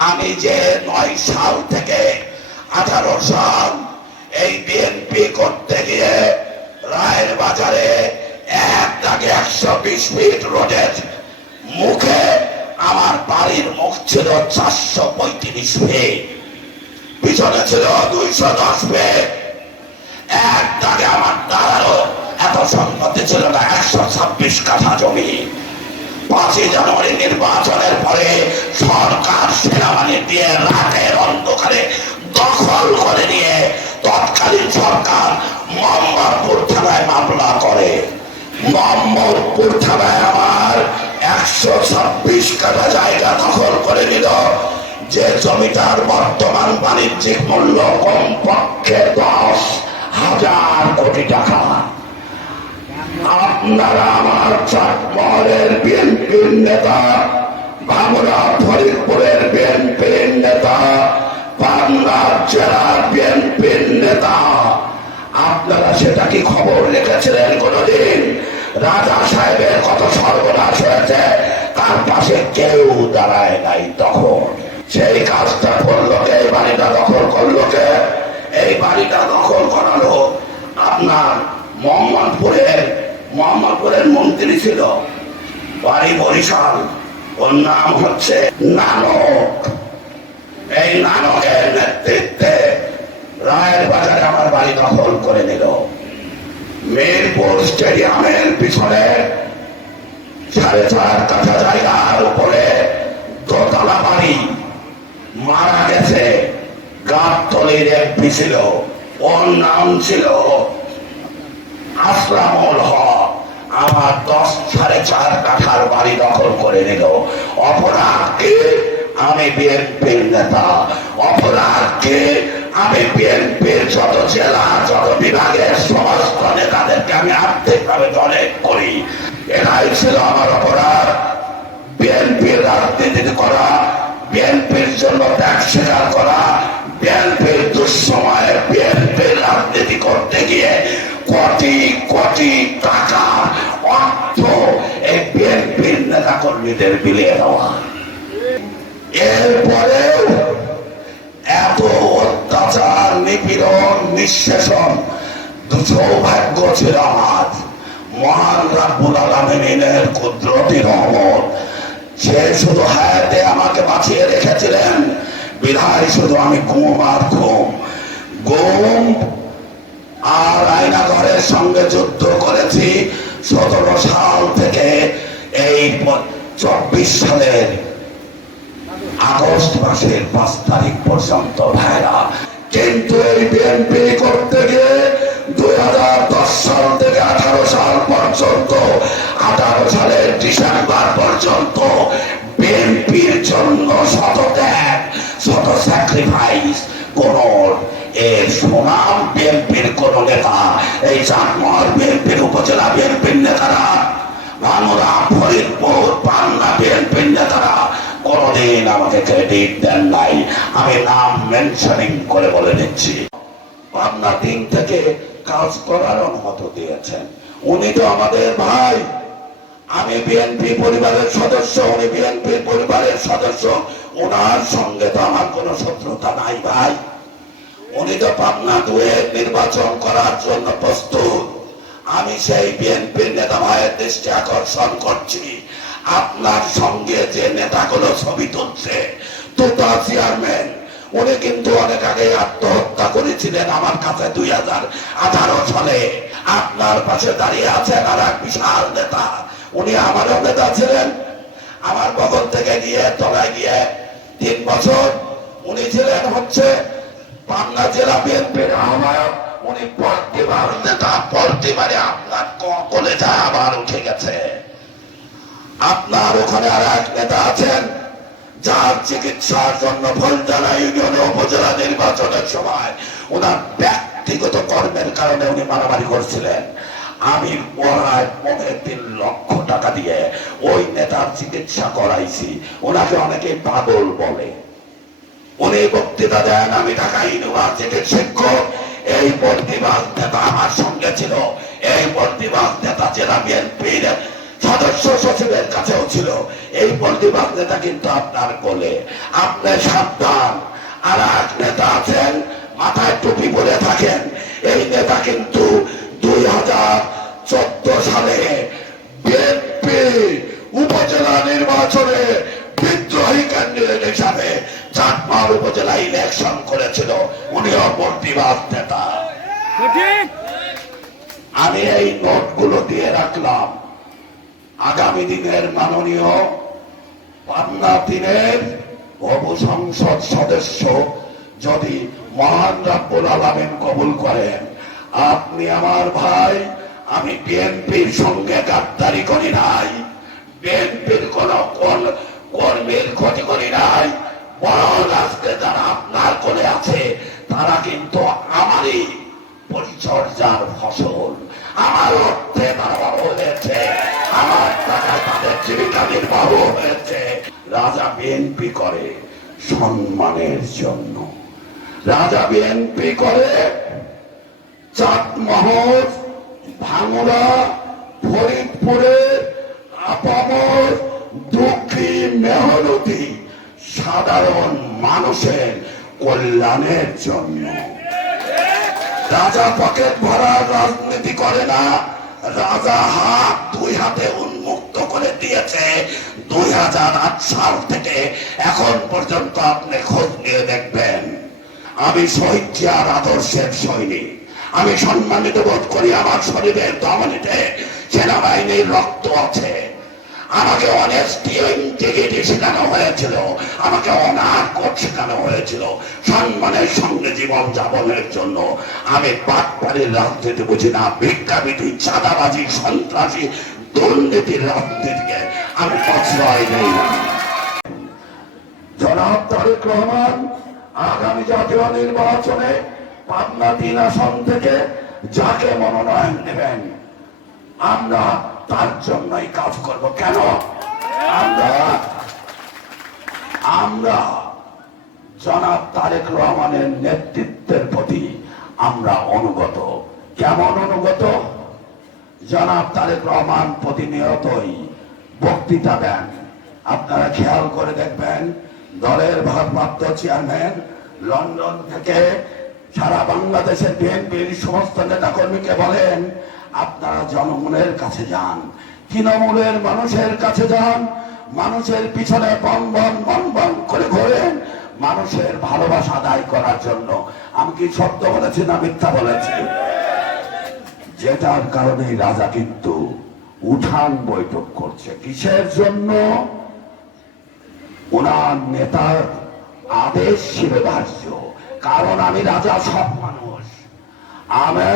আমি যে নয় সাল থেকে আঠারো সাল এই বিএনপি করতে গিয়ে রায়ের বাজারে এক দাগে একশো বিশ ফিট রোডের মুখে আমার বাড়ির মুখ ছিল চারশো পঁয়ত্রিশ ফিট, পিছনে ছিল দুইশো দশ ফিট। এক দাগে আমার দাঁড়াল এত সম্পত্তি ছিল না, একশো ছাব্বিশ কাঠা জমি। পাঁচই জানুয়ারি নির্বাচনের পরে সরকার সেনাবাহিনী দিয়ে রাতের অন্ধকারে দখল করে নিয়ে তৎকালীন সরকার মোহাম্মদপুর থানায় মামলা করে। মোহাম্মদপুর থানায় আমার একশো ছাব্বিশ কাঠা জায়গা দখল করে নিল। যে জমিটার বর্তমান বাণিজ্যিক মূল্য কমপক্ষে দশ হাজার কোটি টাকা। আপনারা আমার চাটমহলের বিএনপির নেতা ভামরা ফরিদপুরের বিএনপির নেতা, পাবনা জেলার বিএনপির নেতা, আপনারা সেটা কি খবর রেখেছিলেন কোনদিন? রাজা সাহেবের কত সর্বনাশ হয়েছে, তার পাশে কেউ দাঁড়ায় নাই তখন। সেই কাজটা করল কে? এই বাড়িটা দখল করল কে? এই বাড়িটা দখল করালো আপনার মোহাম্মদপুরের মোহাম্মদপুরের মন্ত্রী ছিল। বাড়ি বরিশাল। ওর নাম হচ্ছে নানক। এই নানকের নেতৃত্বে রায়ের বাজারে আমার বাড়ি দখল করে নিল। মিরপুর স্টেডিয়ামের পিছনে সাড়ে চার কাঠা জায়গার উপরে দোতলা বাড়ি। মারা গেছে। গাবতলির এমপি ছিল ওর নাম ছিল হক আমার দশ সাড়ে চার কাঠার বাড়ি দখল করে নিল। অপরাধকে আমি বিএনপির নেতা, অপরাধকে আমি বিএনপির যত জেলা, যত বিভাগের সমস্ত নেতাদেরকে আমি আর্থিকভাবে ডনেট করি। এরাই ছিল আমার অপরাধ। বিএনপির রাজনীতি করা, বিএনপির জন্য ত্যাগ স্বীকার করা, বিএনপির দুঃসময়ে বিএনপির রাজনীতি করতে গিয়ে কোটি কোটি টাকা কর্মীদের বিলিয়ে দেওয়া। এরপরেও এত অত্যাচার, নিপীড়ন, নিঃশেষণ সৌভাগ্য ছিল আমার। মহান রাব্বুল আলমিনের কুদরতি রহমত। সে শুধু হায়াতে আমাকে বাঁচিয়ে রেখেছিলেন। বিধায় শুধু আমি ঘুম আর ঘুম ঘুম আর আয়না ঘরের সঙ্গে যুদ্ধ করেছি সতেরো সাল থেকে। এই চব্বিশ সালের আগস্ট মাসের পাঁচ তারিখ পর্যন্ত ভাইরা, কিন্তু এই বিএনপি করতে গিয়ে দুই হাজার দশ সাল থেকে আঠারো সাল পর্যন্ত, আঠারো সালের ডিসেম্বর পর্যন্ত বিএনপির জন্য শত ত্যাগ শত স্যাক্রিফাইস কোন এর সুনাম বিএনপির কোন নেতা, এই চাটমহল বিএনপির উপজেলা বিএনপির নেতারা মামুরা ফরিদপুর কোনদিন আমাকে ক্রেডিট দেন নাই। আমি নাম মেনশনিং করে বলে দিচ্ছি। পাবনা তিন থেকে কাজ করার অনুমতি দিয়েছেন। উনি তো আমাদের ভাই। আমি বিএনপি পরিবারের সদস্য, উনি বিএনপি পরিবারের সদস্য। ওনার সঙ্গে তো আমার কোনো শত্রুতা নাই ভাই। উনি তো পাবনা দুয়ে নির্বাচন করার জন্য প্রস্তুত। আমি সেই বিএনপির নেতা ভাইয়ের দৃষ্টি আকর্ষণ করছি। আপনার সঙ্গে যে নেতাগুলো ছবি তুলছে, তোতা চেয়ারম্যান, উনি কিন্তু অনেক আগে আত্মহত্যা করেছিলেন আমার কাছে দুই হাজার আঠারো সালে। আপনার পাশে দাঁড়িয়ে আছেন আর এক বিশাল নেতা। উনি আমারও নেতা ছিলেন। আমার বগল থেকে গিয়ে তলায় গিয়ে তিন বছর উনি ছিলেন হচ্ছে পাবনা জেলা বিএনপির আহ্বায়ক। উনি পরটিবার নেতা। পরটিবারে আপনার কলেজা আবার উঠে গেছে। আপনার ওখানে আর এক নেতা আছেন, যার চিকিৎসার জন্য ফলজানা ইউনিয়নে উপজেলা নির্বাচনের সময় ওনার ব্যক্তিগত কর্মের কারণে উনি মারামারি করছিলেন। আমি তিন লক্ষ টাকা দিয়ে ওই নেতার চিকিৎসা করাইছি। ওনাকে অনেকে পাগল বলে। উনি বক্তৃতা দেন, আমি ঢাকা ইউনিভার্সিটির শিক্ষক। এই প্রতিবাদ নেতা আমার সঙ্গে ছিল। এই প্রতিবাদ নেতা জেলা বিএনপির সদস্য সচিবের কাছেও ছিল। এই প্রতিবাদ নেতা কিন্তু আপনার কোলে। আপনি সাবধান। আর এক নেতা আছেন মাথায় টুপি পরে থাকেন। এই নেতা কিন্তু দুই হাজার চোদ্দ সালে বিএনপি উপজেলা নির্বাচনে বিদ্রোহী ক্যান্ডিডেট হিসাবে চাটমার উপজেলা ইলেকশন করেছিল। উনিও প্রতিবাদ নেতা। আমি এই নোটগুলো দিয়ে রাখলাম। আগামী দিনের মাননীয় পাবনা দিনের বহু সংসদ সদস্য যদি মহান রাব্বুল আলামিন কবুল করেন, আপনি আমার ভাই, আমি বিএনপির সঙ্গে গাদ্দারি করি নাই, বিএনপির কোন কর্মীর ক্ষতি করি নাই বরং আজকে যারা আপনার কোলে আছে, তারা কিন্তু আমারই পরিচর্যার ফসল, আমার অর্থে টাকায় তাদের হয়েছে রাজা বিএনপি করে সম্মানের জন্য। রাজা বিএনপি করে ভাঙড়া আপামর মেহনতি, সাধারণ মানুষের কল্যাণের জন্য। রাজা পকেট ভরা রাজনীতি করে না, রাজা হাত দুই হাতে করে দিয়েছে, দুই হাজার আট সাল থেকে এখন পর্যন্ত আপনি খোঁজ নিয়ে দেখবেন, আমি শহীদ আর আদর্শের সৈনিক। আমি সম্মানিত বোধ করি আমার শরীরের দমনিতে সেনাবাহিনীর রক্ত আছে। আমাকে অনেস্টি ইন্টিগ্রিটি শেখানো হয়েছিল, আমাকে অনাকট শেখানো হয়েছিল, সম্মানের সঙ্গে জীবন যাপনের জন্য। আমি বাটপাড়ির রাজনীতি বুঝি না, ভিক্ষাবৃত্তি, চাঁদাবাজি, সন্ত্রাসী দুর্নীতির রাজনীতিকে আমি প্রশ্রয় নেই। জনাব তারেক রহমান, আগামী জাতীয় নির্বাচনে পাবনা তিন আসন থেকে যাকে মনোনয়ন দেবেন আমরা তার জন্যই কাজ করব। কেন? আমরা আমরা জনাব তারেক রহমানের নেতৃত্বের প্রতি আমরা অনুগত। কেমন অনুগত? জনাব তারেক রহমান প্রতিনিয়তই বক্তৃতা দেন। আপনারা খেয়াল করে দেখবেন, দলের ভারপ্রাপ্ত চেয়ারম্যান লন্ডন থেকে সারা বাংলাদেশের বিএনপির সমস্ত নেতাকর্মীকে বলেন, আপনারা জনগণের কাছে যান, তৃণমূলের মানুষের কাছে যান, মানুষের পিছনে বন বন বন বন করে ঘোরেন, মানুষের ভালোবাসা আদায় করার জন্য। আমি কি সত্য বলেছি না মিথ্যা বলেছি? যেটার কারণে রাজা কিন্তু উঠান বৈঠক করছে। কিসের জন্য? ওনার নেতার আদেশ শিরোধার্য কারণ আমি রাজা সব মানুষ। আমি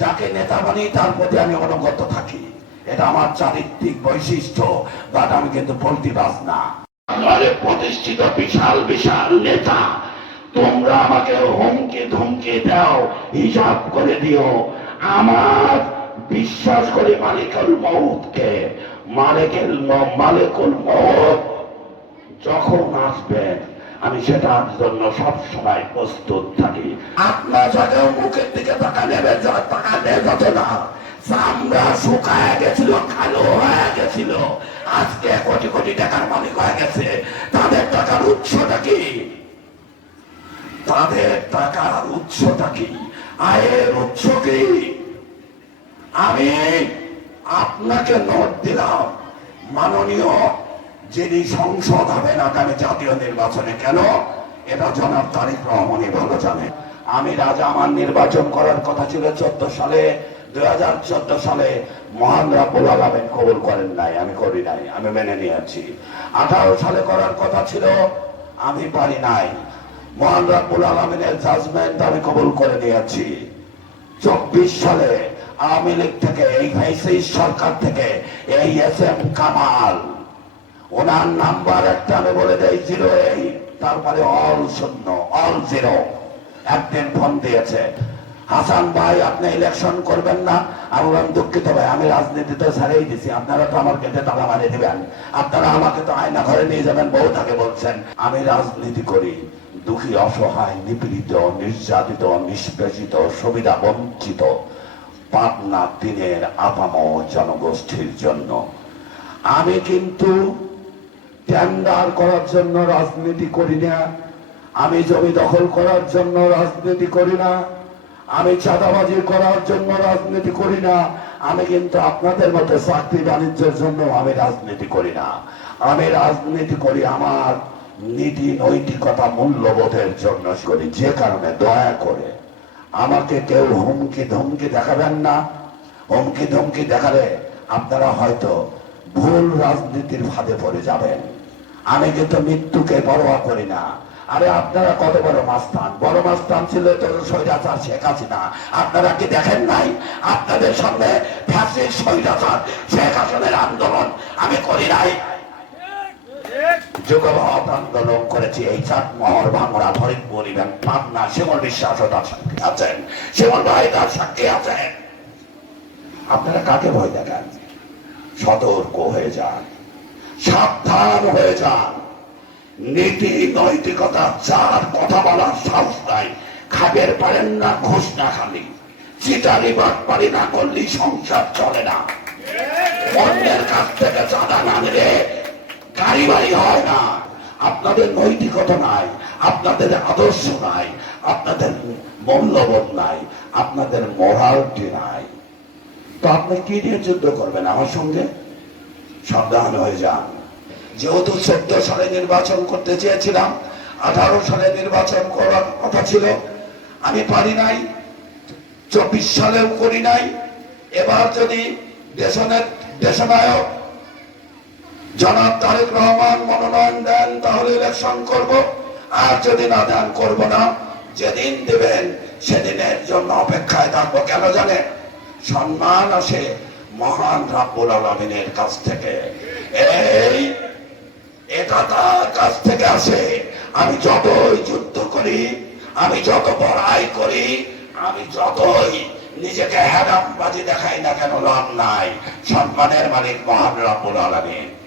যাকে নেতা মানি, তার প্রতি আমি অনুগত থাকি। এটা আমার চারিত্রিক বৈশিষ্ট্য, বাট আমি কিন্তু পল্টিবাজ না। প্রতিষ্ঠিত বিশাল বিশাল নেতা, তোমরা আমাকে হুমকি ধমকি দাও, হিসাব করে দিও। আমার বিশ্বাস করে মালিকুল মৌতকে মালিকের মালিকুল মৌত যখন আসবেন আমি সেটার জন্য সব সময় প্রস্তুত থাকি। আপনার যাকে মুখের দিকে টাকা নেবে টাকা নেবে যত না, চামড়া শুকায় গেছিল, কালো হয়ে গেছিল। আজকে কোটি কোটি টাকার মালিক হয়ে গেছে। তাদের টাকার উৎসটা কি? তাদের টাকার উৎসটা কি? আয়ের উৎস কি? আমি আপনাকে নোট দিলাম। মাননীয় যিনি সংসদ হবেন আগামী জাতীয় নির্বাচনে কেন? এটা জনাব তারিক রহমানই ভালো জানে। আমি রাজা আমার নির্বাচন করার কথা ছিল চোদ্দ সালে। দুই হাজার চোদ্দ সালে মহান রাবুল আলমেন কবুল করেন নাই। আমি করি নাই। আমি মেনে নিয়েছি। আঠারো সালে করার কথা ছিল, আমি পারি নাই। মহান রাবুল আলমিনের জাজমেন্ট আমি কবুল করে নিয়েছি। চব্বিশ সালে আওয়ামী লীগ থেকে, এই ভাইসিস সরকার থেকে, এই এস এম কামাল, ওনার নাম্বার একটা আমি বলে দেই, জিরো এই তারপরে অল শূন্য, অল জিরো। একদিন ফোন দিয়েছে, হাসান ভাই, আপনি ইলেকশন করবেন না? আমি বললাম, দুঃখিত ভাই, আমি রাজনীতিতে ছাড়িয়ে দিছি, আপনারা তো আমার কেটে তালা মারিয়ে দিবেন। আপনারা আমাকে তো আয়না ঘরে নিয়ে যাবেন বহু তাকে বলছেন, আমি রাজনীতি করি। দুঃখী, অসহায়, নিপীড়িত, নির্যাতিত, নিষ্পেষিত, সুবিধা বঞ্চিত পাবনা দিনের আপাম জনগোষ্ঠীর জন্য। আমি কিন্তু টেন্ডার করার জন্য রাজনীতি করি না। আমি জমি দখল করার জন্য রাজনীতি করি না। আমি চাঁদাবাজি করার জন্য রাজনীতি করি না। আমি কিন্তু আপনাদের মতো চাকরি বাণিজ্যের জন্য আমি রাজনীতি করি না। আমি রাজনীতি করি আমার নীতি নৈতিকতা মূল্যবোধের জন্য করি, যে কারণে দয়া করে আমাকে কেউ হুমকি ধমকি দেখাবেন না। হুমকি ধমকি দেখালে আপনারা হয়তো ভুল রাজনীতির ফাঁদে পড়ে যাবেন। আমি কিন্তু মৃত্যুকে পরোয়া করি না। আরে আপনারা কত বড় মাস্তান? বড় মাস্তান ছিল তো স্বৈরাচার শেখ হাসিনা। আপনারা কি দেখেন নাই? আপনাদের সামনে ফ্যাসিস্ট স্বৈরাচার শেখ হাসিনের আন্দোলন আমি করি নাই। আন্দোলন এই বিশ্বাসও তার সাক্ষী আছেন। শিমল ভাই, তার সাক্ষী আছেন। আপনারা কাকে ভয় সতর্ক হয়ে যান। সাবধান হয়ে যান। নীতি, নৈতিকতা যার কথা বলার সাহস নাই। খাবের পারেন না, ঘুষ না খালি। চিটারি বাদ পারি না করলি, সংসার চলে না। অন্যের কাছ থেকে চাঁদা না নিলে বাড়ি হয় না। আপনাদের নৈতিকতা নাই, আপনাদের আদর্শ নাই, আপনাদের মূল্যবোধ নাই, আপনাদের মোরালটি নাই। তো আপনি কি নিয়ে যুদ্ধ করবেন আমার সঙ্গে? সাবধান হয়ে যান। যেহেতু চোদ্দ সালে নির্বাচন করতে চেয়েছিলাম, আঠারো সালে নির্বাচন করার কথা ছিল, আমি পারি নাই, চব্বিশ সালেও করি নাই। এবার যদি দেশনের দেশনায়ক জনাব তারেক রহমান মনোনয়ন দেন, তাহলে ইলেকশন করব। আর যদি না দেন, করব না। যেদিন দেবেন, সেদিনের জন্য অপেক্ষায় থাকব। কেন জানেন? সম্মান আসে মহান রাব্বুল আলমিনের কাছ থেকে। এই এটা তার কাছ থেকে আসে। আমি যতই যুদ্ধ করি, আমি যত বড়াই করি, আমি যতই নিজেকে হ্যারামবাজি দেখাই না কেন, লাভ নাই। সম্মানের মালিক মহান রাব্বুল আলমিন।